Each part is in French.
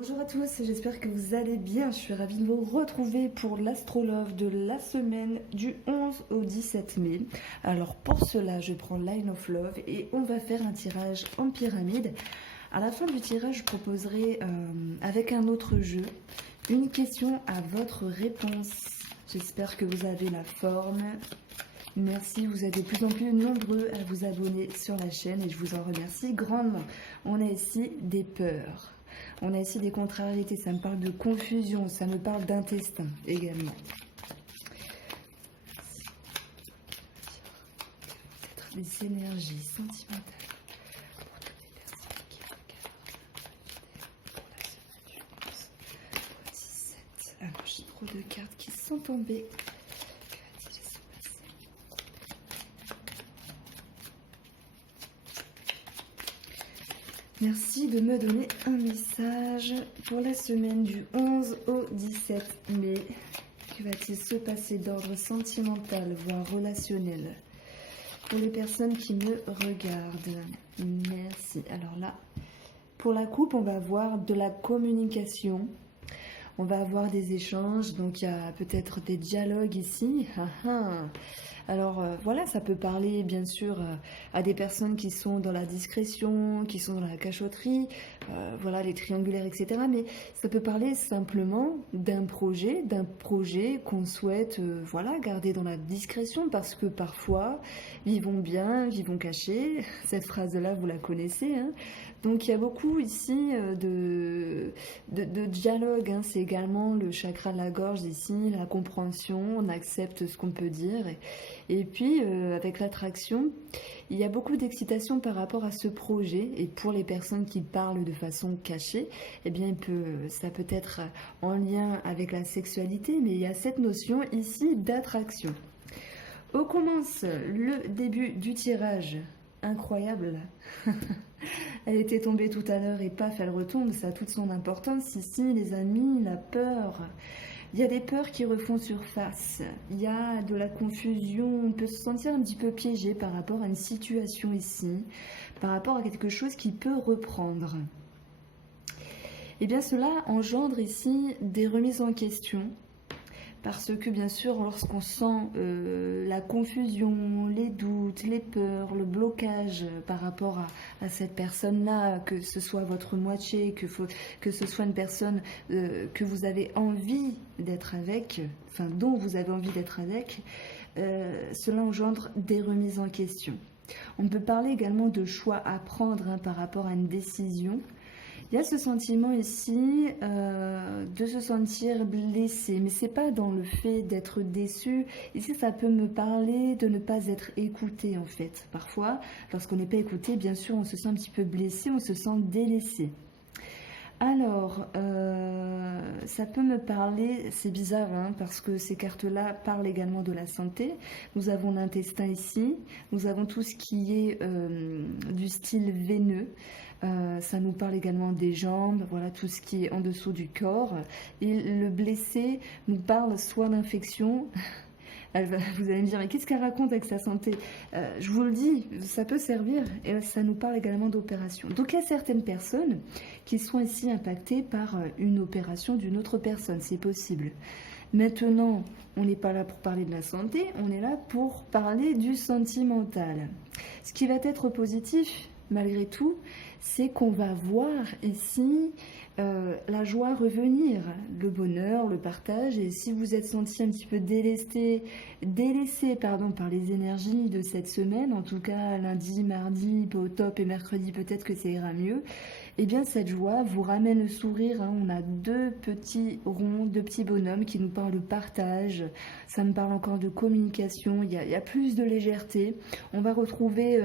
Bonjour à tous, j'espère que vous allez bien. Je suis ravie de vous retrouver pour l'astrolove de la semaine du 11 au 17 mai. Alors pour cela, je prends Line of Love et on va faire un tirage en pyramide. À la fin du tirage, je proposerai avec un autre jeu une question à votre réponse. J'espère que vous avez la forme. Merci, vous êtes de plus en plus nombreux à vous abonner sur la chaîne et je vous en remercie grandement. On a ici des peurs. On a ici des contrariétés, ça me parle de confusion, ça me parle d'intestin également. Peut-être des énergies sentimentales pour toutes les personnes qui regardent pour la semaine du 11 au 17. Alors j'ai trop de cartes qui sont tombées. Que va-t-il se passer? Merci de me donner un message pour la semaine du 11 au 17 mai. Que va-t-il se passer d'ordre sentimental, voire relationnel pour les personnes qui me regardent? Merci. Alors là, pour la coupe, on va avoir de la communication. On va avoir des échanges, donc il y a peut-être des dialogues ici. Alors voilà, ça peut parler bien sûr à des personnes qui sont dans la discrétion, qui sont dans la cachotterie, voilà, les triangulaires, etc. Mais ça peut parler simplement d'un projet qu'on souhaite voilà, garder dans la discrétion parce que parfois, vivons bien, vivons cachés. Cette phrase-là, vous la connaissez, hein. Donc il y a beaucoup ici de dialogue, hein. C'est également le chakra de la gorge ici, la compréhension, on accepte ce qu'on peut dire. Et puis avec l'attraction, il y a beaucoup d'excitation par rapport à ce projet. Et pour les personnes qui parlent de façon cachée, eh bien ça peut être en lien avec la sexualité, mais il y a cette notion ici d'attraction. On commence le début du tirage. Incroyable. Elle était tombée tout à l'heure et paf, elle retombe. Ça a toute son importance ici, les amis. La peur. Il y a des peurs qui refont surface. Il y a de la confusion. On peut se sentir un petit peu piégé par rapport à une situation ici, par rapport à quelque chose qui peut reprendre. Et bien cela engendre ici des remises en question. Parce que bien sûr, lorsqu'on sent la confusion, les doutes, les peurs, le blocage par rapport à cette personne-là, que ce soit votre moitié, que ce soit une personne que vous avez envie d'être avec, enfin dont vous avez envie d'être avec, cela engendre des remises en question. On peut parler également de choix à prendre hein, par rapport à une décision. Il y a ce sentiment ici de se sentir blessé, mais c'est pas dans le fait d'être déçu. Ici, ça peut me parler de ne pas être écouté en fait. Parfois, lorsqu'on n'est pas écouté, bien sûr, on se sent un petit peu blessé, on se sent délaissé. Alors, ça peut me parler, c'est bizarre hein, parce que ces cartes-là parlent également de la santé. Nous avons l'intestin ici, nous avons tout ce qui est du style veineux. Ça nous parle également des jambes, voilà tout ce qui est en dessous du corps. Et le blessé nous parle soit d'infection. Vous allez me dire, mais qu'est-ce qu'elle raconte avec sa santé? Je vous le dis, ça peut servir et ça nous parle également d'opération. Donc il y a certaines personnes qui sont ici impactées par une opération d'une autre personne, c'est possible. Maintenant, on n'est pas là pour parler de la santé, on est là pour parler du sentimental. Ce qui va être positif, malgré tout, c'est qu'on va voir ici la joie revenir, le bonheur, le partage. Et si vous êtes senti un petit peu délaissé par les énergies de cette semaine, en tout cas lundi, mardi, pas au top et mercredi peut-être que ça ira mieux, eh bien cette joie vous ramène le sourire. Hein. On a deux petits ronds, deux petits bonhommes qui nous parlent de partage. Ça me parle encore de communication. Il y a plus de légèreté. On va retrouver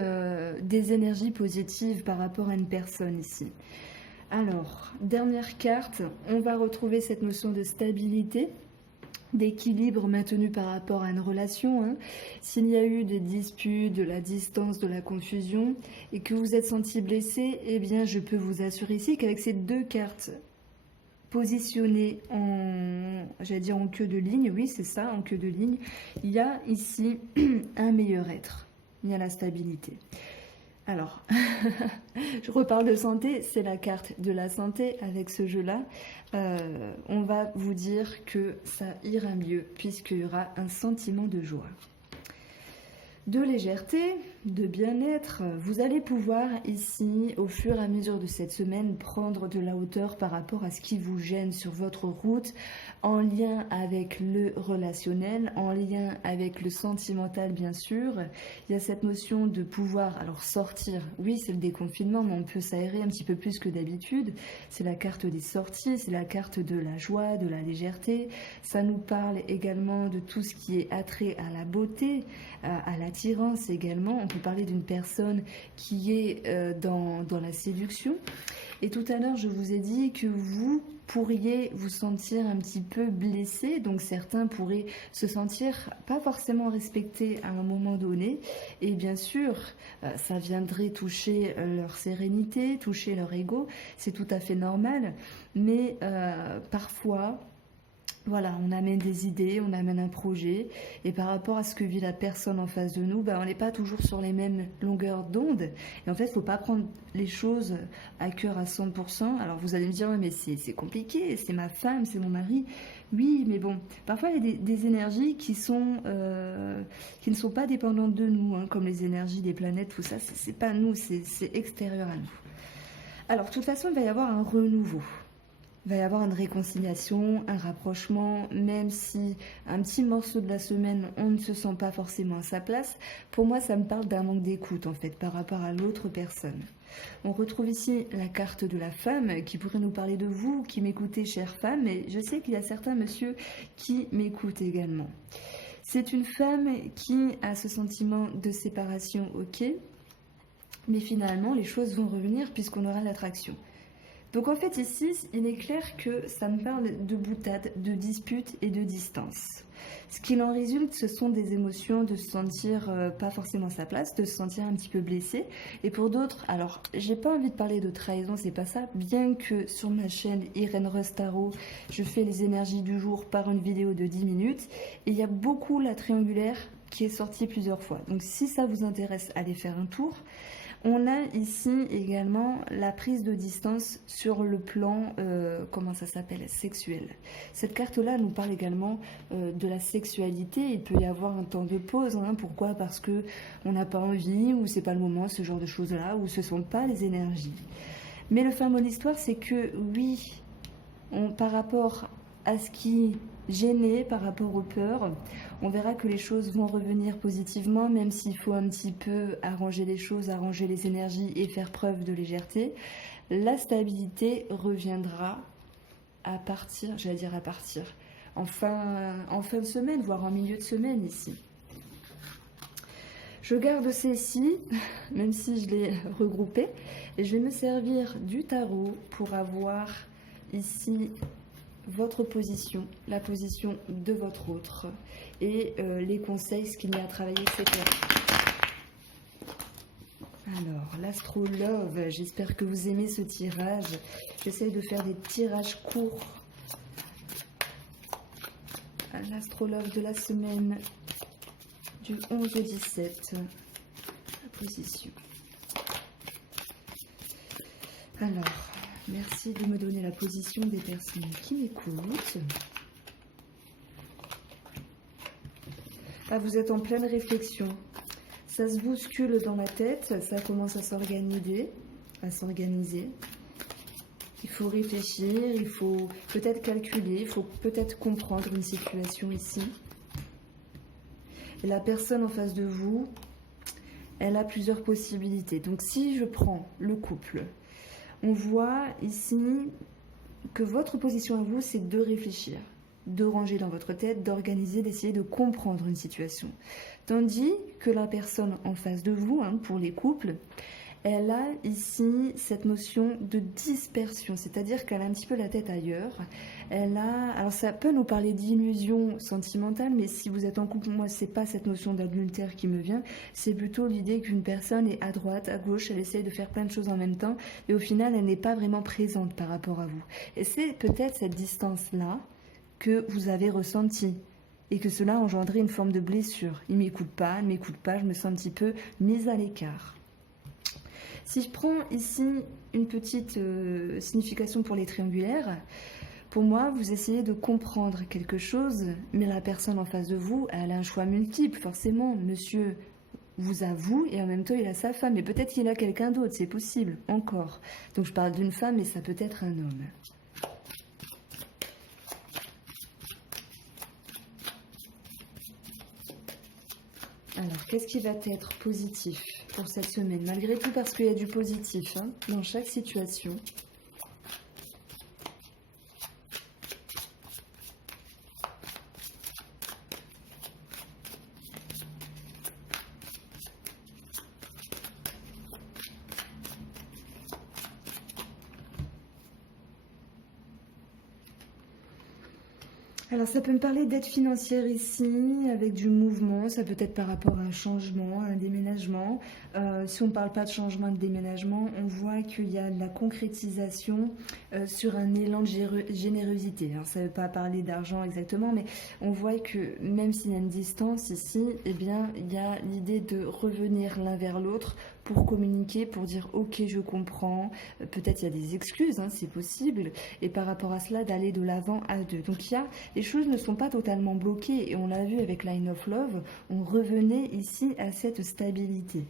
des énergies positives par rapport à une personne ici. Alors, dernière carte, on va retrouver cette notion de stabilité, d'équilibre maintenu par rapport à une relation. Hein. S'il y a eu des disputes, de la distance, de la confusion, et que vous êtes senti blessé, eh bien je peux vous assurer ici qu'avec ces deux cartes positionnées j'allais dire en queue de ligne, oui c'est ça, en queue de ligne, il y a ici un meilleur être, il y a la stabilité. Alors, je reparle de santé, c'est la carte de la santé avec ce jeu-là. On va vous dire que ça ira mieux puisqu'il y aura un sentiment de joie, de légèreté, de bien-être. Vous allez pouvoir ici, au fur et à mesure de cette semaine, prendre de la hauteur par rapport à ce qui vous gêne sur votre route, en lien avec le relationnel, en lien avec le sentimental bien sûr. Il y a cette notion de pouvoir alors sortir. Oui, c'est le déconfinement, mais on peut s'aérer un petit peu plus que d'habitude. C'est la carte des sorties, c'est la carte de la joie, de la légèreté. Ça nous parle également de tout ce qui est attrait à la beauté, à l'attirance également. On peut parler d'une personne qui est dans la séduction. Et tout à l'heure, je vous ai dit que vous pourriez vous sentir un petit peu blessé, donc certains pourraient se sentir pas forcément respectés à un moment donné, et bien sûr, ça viendrait toucher leur sérénité, toucher leur ego, c'est tout à fait normal, mais parfois, voilà, on amène des idées, on amène un projet, et par rapport à ce que vit la personne en face de nous, on n'est pas toujours sur les mêmes longueurs d'onde. Et en fait, il ne faut pas prendre les choses à cœur à 100%. Alors vous allez me dire, ouais, mais c'est compliqué, c'est ma femme, c'est mon mari. Oui, mais bon, parfois il y a des énergies qui ne sont pas dépendantes de nous, hein, comme les énergies des planètes, tout ça, c'est pas nous, c'est extérieur à nous. Alors, de toute façon, il va y avoir un renouveau. Il va y avoir une réconciliation, un rapprochement, même si un petit morceau de la semaine, on ne se sent pas forcément à sa place. Pour moi, ça me parle d'un manque d'écoute, en fait, par rapport à l'autre personne. On retrouve ici la carte de la femme qui pourrait nous parler de vous, qui m'écoutez, chère femme, et je sais qu'il y a certains messieurs qui m'écoutent également. C'est une femme qui a ce sentiment de séparation, ok, mais finalement, les choses vont revenir puisqu'on aura l'attraction. Donc en fait ici, il est clair que ça me parle de boutade, de dispute et de distance. Ce qu'il en résulte, ce sont des émotions de se sentir pas forcément à sa place, de se sentir un petit peu blessé. Et pour d'autres, alors j'ai pas envie de parler de trahison, c'est pas ça. Bien que sur ma chaîne Irène Rostaro, je fais les énergies du jour par une vidéo de 10 minutes. Et il y a beaucoup la triangulaire qui est sortie plusieurs fois. Donc si ça vous intéresse, allez faire un tour. On a ici également la prise de distance sur le plan, comment ça s'appelle, sexuel. Cette carte-là nous parle également de la sexualité. Il peut y avoir un temps de pause. Hein. Pourquoi? Parce que on n'a pas envie, ou c'est pas le moment, ce genre de choses-là, ou ce ne sont pas les énergies. Mais le fin mot de l'histoire, c'est que oui, par rapport à ce qui gênait, par rapport aux peurs, on verra que les choses vont revenir positivement, même s'il faut un petit peu arranger les choses, arranger les énergies et faire preuve de légèreté. La stabilité reviendra à partir, en fin de semaine, voire en milieu de semaine ici. Je garde ceci, même si je l'ai regroupé, et je vais me servir du tarot pour avoir ici votre position, la position de votre autre et les conseils, ce qu'il y a à travailler, etc. Alors, l'Astro Love, j'espère que vous aimez ce tirage. J'essaie de faire des tirages courts. L'Astro Love de la semaine du 11 au 17. La position. Alors, merci de me donner la position des personnes qui m'écoutent. Ah, vous êtes en pleine réflexion. Ça se bouscule dans la tête, ça commence à s'organiser. Il faut réfléchir, il faut peut-être calculer, il faut peut-être comprendre une situation ici. Et la personne en face de vous, elle a plusieurs possibilités. Donc si je prends le couple, on voit ici que votre position à vous, c'est de réfléchir, de ranger dans votre tête, d'organiser, d'essayer de comprendre une situation. Tandis que la personne en face de vous, pour les couples, elle a ici cette notion de dispersion, c'est-à-dire qu'elle a un petit peu la tête ailleurs. Alors ça peut nous parler d'illusion sentimentale, mais si vous êtes en couple, moi c'est pas cette notion d'adultère qui me vient, c'est plutôt l'idée qu'une personne est à droite, à gauche, elle essaye de faire plein de choses en même temps, et au final elle n'est pas vraiment présente par rapport à vous. Et c'est peut-être cette distance-là que vous avez ressentie, et que cela a engendré une forme de blessure. Il m'écoute pas, je me sens un petit peu mise à l'écart. Si je prends ici une petite signification pour les triangulaires, pour moi, vous essayez de comprendre quelque chose, mais la personne en face de vous, elle a un choix multiple, forcément. Monsieur vous a vous, et en même temps, il a sa femme. Mais peut-être qu'il a quelqu'un d'autre, c'est possible, encore. Donc je parle d'une femme, mais ça peut être un homme. Alors, qu'est-ce qui va être positif pour cette semaine? Malgré tout, parce qu'il y a du positif hein, dans chaque situation. Alors ça peut me parler d'aide financière ici, avec du mouvement, ça peut être par rapport à un changement, à un déménagement. Si on ne parle pas de changement, de déménagement, on voit qu'il y a de la concrétisation sur un élan de générosité. Alors ça ne veut pas parler d'argent exactement, mais on voit que même s'il y a une distance ici, eh bien, il y a l'idée de revenir l'un vers l'autre pour communiquer, pour dire ok je comprends, peut-être il y a des excuses, hein, c'est possible, et par rapport à cela d'aller de l'avant à deux. Donc il y a, les choses ne sont pas totalement bloquées, et on l'a vu avec Line of Love, on revenait ici à cette stabilité.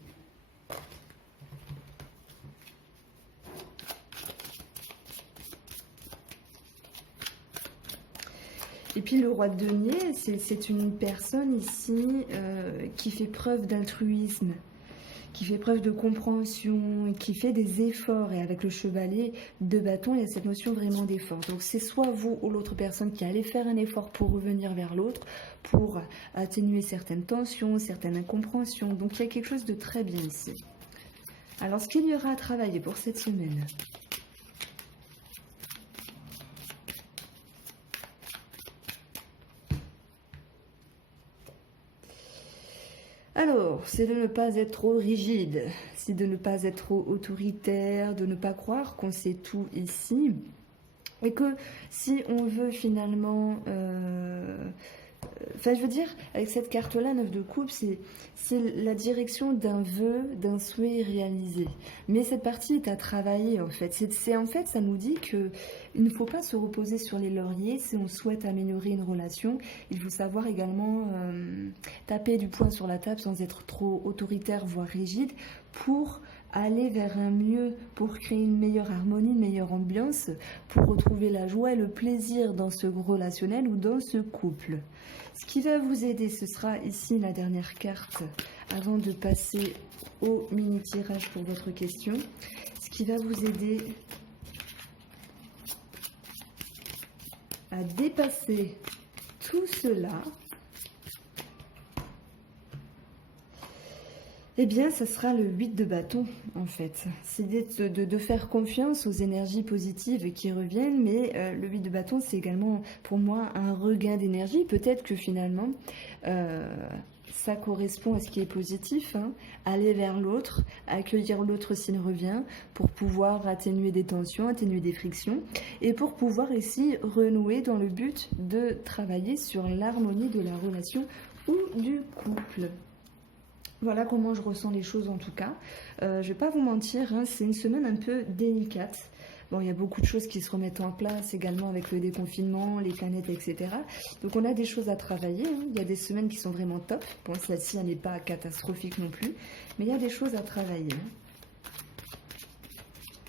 Et puis le roi de denier, c'est une personne ici qui fait preuve d'altruisme, qui fait preuve de compréhension, qui fait des efforts. Et avec le chevalier de bâton, il y a cette notion vraiment d'effort. Donc c'est soit vous ou l'autre personne qui allez faire un effort pour revenir vers l'autre, pour atténuer certaines tensions, certaines incompréhensions. Donc il y a quelque chose de très bien ici. Alors ce qu'il y aura à travailler pour cette semaine? Alors, c'est de ne pas être trop rigide, c'est de ne pas être trop autoritaire, de ne pas croire qu'on sait tout ici. Et que si on veut finalement... Enfin, je veux dire, avec cette carte-là, 9 de coupe, c'est la direction d'un vœu, d'un souhait réalisé. Mais cette partie est à travailler, en fait. En fait, ça nous dit que il ne faut pas se reposer sur les lauriers si on souhaite améliorer une relation. Il faut savoir également taper du poing sur la table sans être trop autoritaire, voire rigide, pour aller vers un mieux, pour créer une meilleure harmonie, une meilleure ambiance, pour retrouver la joie et le plaisir dans ce relationnel ou dans ce couple. Ce qui va vous aider, ce sera ici la dernière carte, avant de passer au mini-tirage pour votre question. Ce qui va vous aider à dépasser tout cela, eh bien, ça sera le 8 de bâton, en fait. C'est de faire confiance aux énergies positives qui reviennent, mais le 8 de bâton, c'est également, pour moi, un regain d'énergie. Peut-être que finalement, ça correspond à ce qui est positif, hein. Aller vers l'autre, accueillir l'autre s'il revient, pour pouvoir atténuer des tensions, atténuer des frictions, et pour pouvoir ici renouer dans le but de travailler sur l'harmonie de la relation ou du couple. Voilà comment je ressens les choses en tout cas. Je ne vais pas vous mentir, hein, c'est une semaine un peu délicate. Bon, il y a beaucoup de choses qui se remettent en place également avec le déconfinement, les planètes, etc. Donc on a des choses à travailler. Hein. Il y a des semaines qui sont vraiment top. Bon, celle-ci, elle n'est pas catastrophique non plus. Mais il y a des choses à travailler.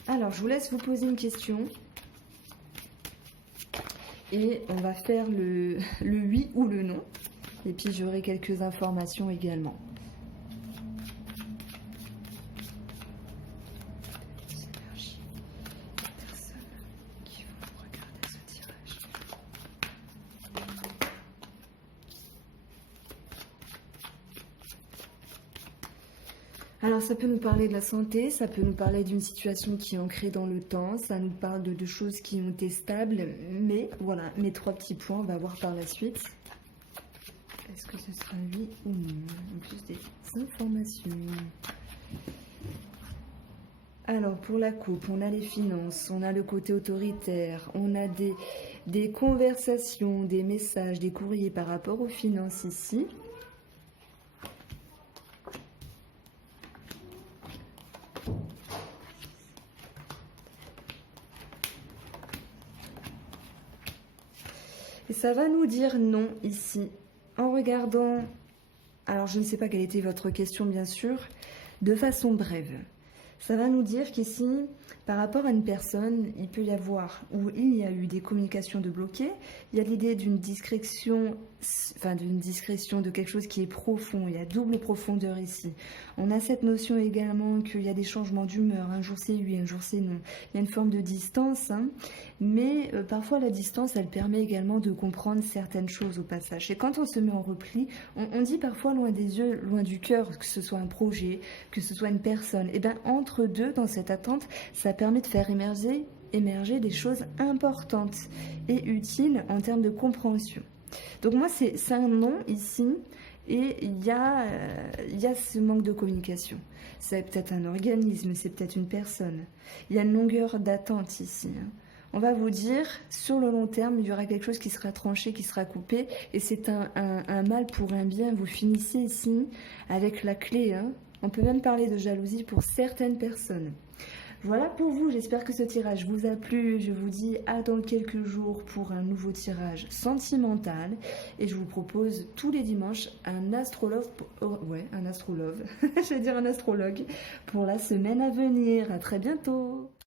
Alors, je vous laisse vous poser une question. Et on va faire le oui ou le non. Et puis j'aurai quelques informations également. Alors ça peut nous parler de la santé, ça peut nous parler d'une situation qui est ancrée dans le temps, ça nous parle de choses qui ont été stables, mais voilà, mes 3 petits points, on va voir par la suite. Est-ce que ce sera oui ou non? En plus des informations. Alors pour la coupe, on a les finances, on a le côté autoritaire, on a des conversations, des messages, des courriers par rapport aux finances ici. Et ça va nous dire non ici. En regardant, alors je ne sais pas quelle était votre question bien sûr, de façon brève. Ça va nous dire qu'ici, par rapport à une personne, il peut y avoir, ou il y a eu des communications de bloquées, il y a l'idée d'une discrétion, de quelque chose qui est profond, il y a double profondeur ici. On a cette notion également qu'il y a des changements d'humeur, un jour c'est oui, un jour c'est non. Il y a une forme de distance, hein, mais parfois la distance, elle permet également de comprendre certaines choses au passage. Et quand on se met en repli, on dit parfois loin des yeux, loin du cœur, que ce soit un projet, que ce soit une personne. Et bien entre deux, dans cette attente, ça permet de faire émerger des choses importantes et utiles en termes de compréhension. Donc moi, c'est un non ici, et il y a ce manque de communication. C'est peut-être un organisme, c'est peut-être une personne. Il y a une longueur d'attente ici, hein. On va vous dire, sur le long terme, il y aura quelque chose qui sera tranché, qui sera coupé, et c'est un mal pour un bien. Vous finissez ici avec la clé, hein. On peut même parler de jalousie pour certaines personnes. Voilà pour vous, j'espère que ce tirage vous a plu. Je vous dis à dans quelques jours pour un nouveau tirage sentimental. Et je vous propose tous les dimanches un astrologue, un astrologue pour la semaine à venir. À très bientôt.